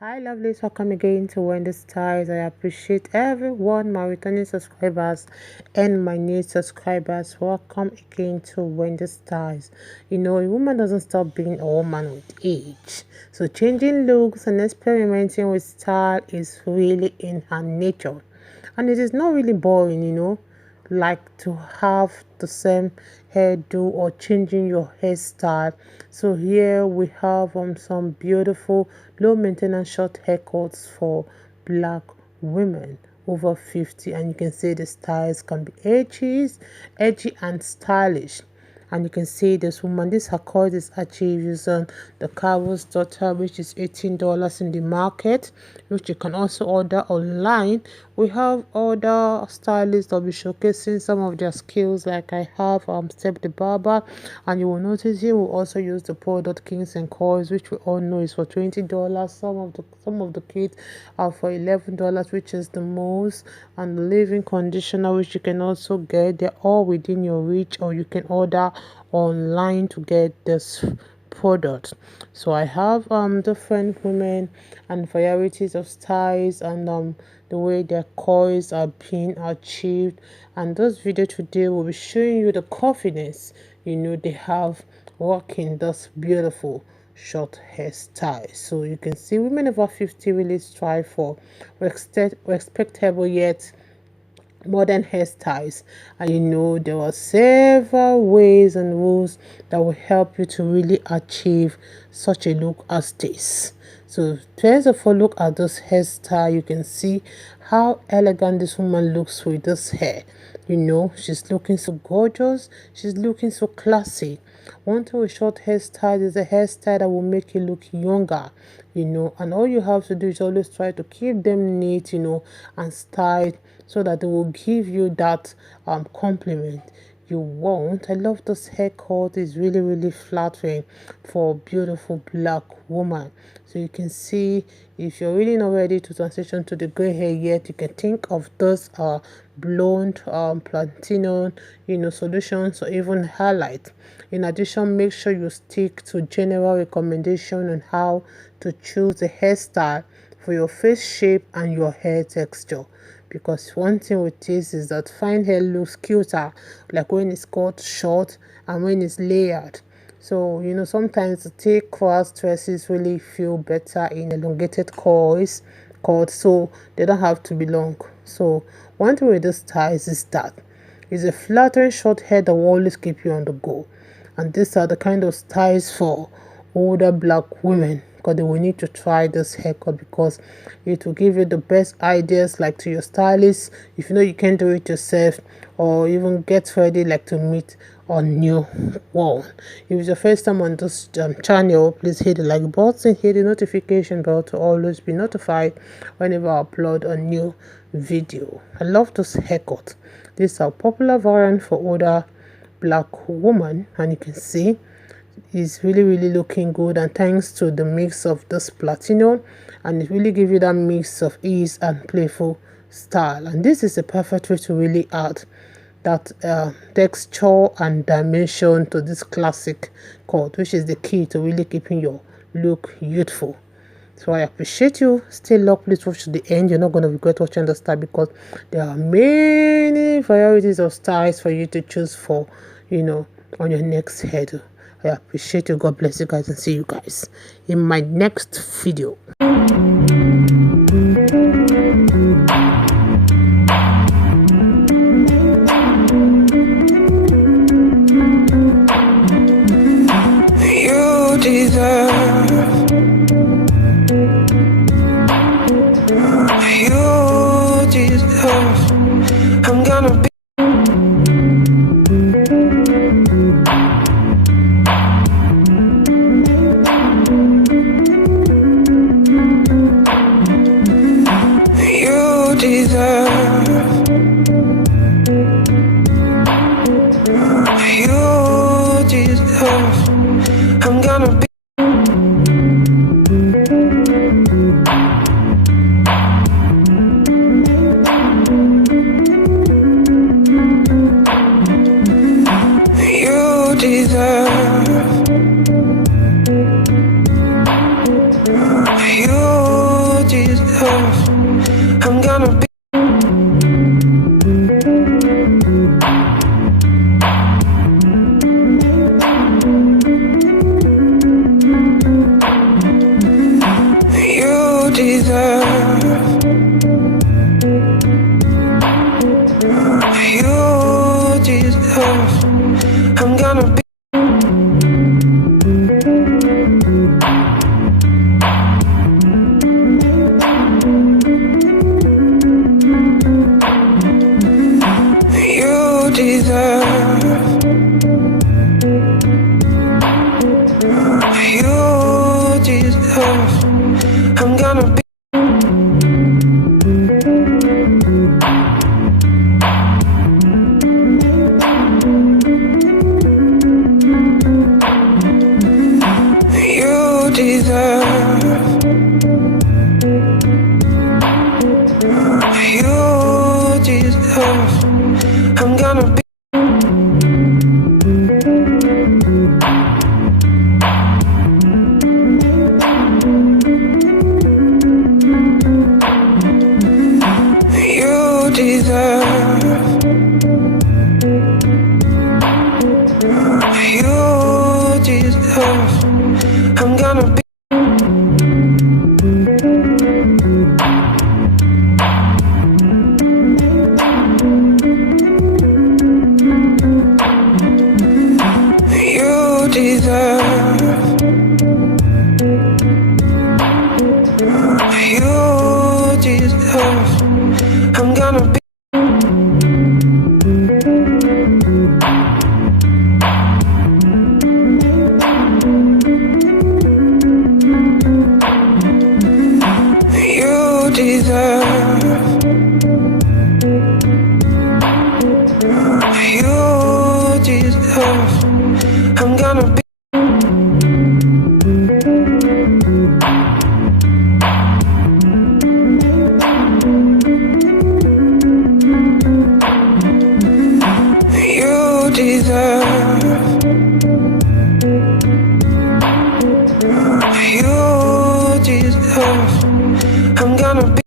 Hi lovelies, welcome again to Wendy Styles. I appreciate everyone, my returning subscribers and my new subscribers. Welcome again to Wendy Styles. You know, a woman doesn't stop being a woman with age. So changing looks and experimenting with style is really in her nature. And it is not really boring, like to have the same hairdo or changing your hairstyle. So here we have some beautiful low maintenance short haircuts for black women over 50, and you can see the styles can be edgy and stylish. And you can see this woman, this haircut is achieved using the Carol's Daughter, which is $18 in the market, which you can also order online. We have other stylists that will be showcasing some of their skills, like I have Step the Barber, and you will notice here we also use the product Kings and Coils, which we all know is for $20. Some of the kits are for $11, which is the Mousse and the leave-in conditioner, which you can also get. They're all within your reach, or you can order online to get this product. So I have different women and varieties of styles and the way their coils are being achieved, and this video today will be showing you the confidence they have working this beautiful short hairstyle. So you can see women over 50 really strive for respectable yet modern hairstyles, and there are several ways and rules that will help you to really achieve such a look as this. So first of all, look at this hairstyle. You can see how elegant this woman looks with this hair. She's looking so gorgeous, she's looking so classy. One thing with short hairstyle is a hairstyle that will make you look younger, and all you have to do is always try to keep them neat, and styled, so that they will give you that compliment you want. I love this haircut. It's really flattering for a beautiful black woman. So you can see, if you're really not ready to transition to the gray hair yet, you can think of those blonde platinum solutions, or even highlight. In addition, make sure you stick to general recommendation on how to choose a hairstyle for your face shape and your hair texture. Because one thing with this is that fine hair looks cuter, like when it's cut short and when it's layered. So sometimes the thick cross tresses really feel better in elongated coils cut, so they don't have to be long. So one thing with this styles is that it's a flattering short hair that will always keep you on the go. And these are the kind of styles for older black women, because they will need to try this haircut, because it will give you the best ideas, like to your stylist if you can't do it yourself, or even get ready like to meet a new one. If it's your first time on this channel, please hit the like button, hit the notification bell to always be notified whenever I upload a new video. I love this haircut. This is a popular variant for older black woman, and you can see is really looking good, and thanks to the mix of this platinum, and it really gives you that mix of ease and playful style. And this is a perfect way to really add that texture and dimension to this classic cut, which is the key to really keeping your look youthful. So I appreciate you. Stay locked, please watch to the end. You're not going to regret watching the style, because there are many varieties of styles for you to choose for on your next hairdo. I appreciate you. God bless you guys, and see you guys in my next video. You deserve, you deserve, I'm gonna be deserve. You deserve. I'm gonna be. You deserve. You deserve. I'm gonna be. You deserve. You deserve. I'm gonna be. You deserve. You deserve. I'm gonna be. You deserve. You deserve. I'm gonna be. You deserve. You deserve. I'm gonna be. You deserve. You deserve. I'm gonna be.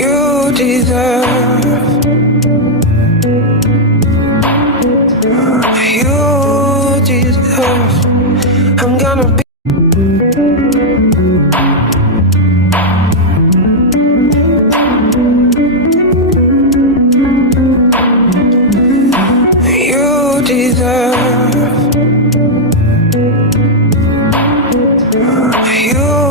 You deserve. You deserve. I'm gonna be. You deserve. You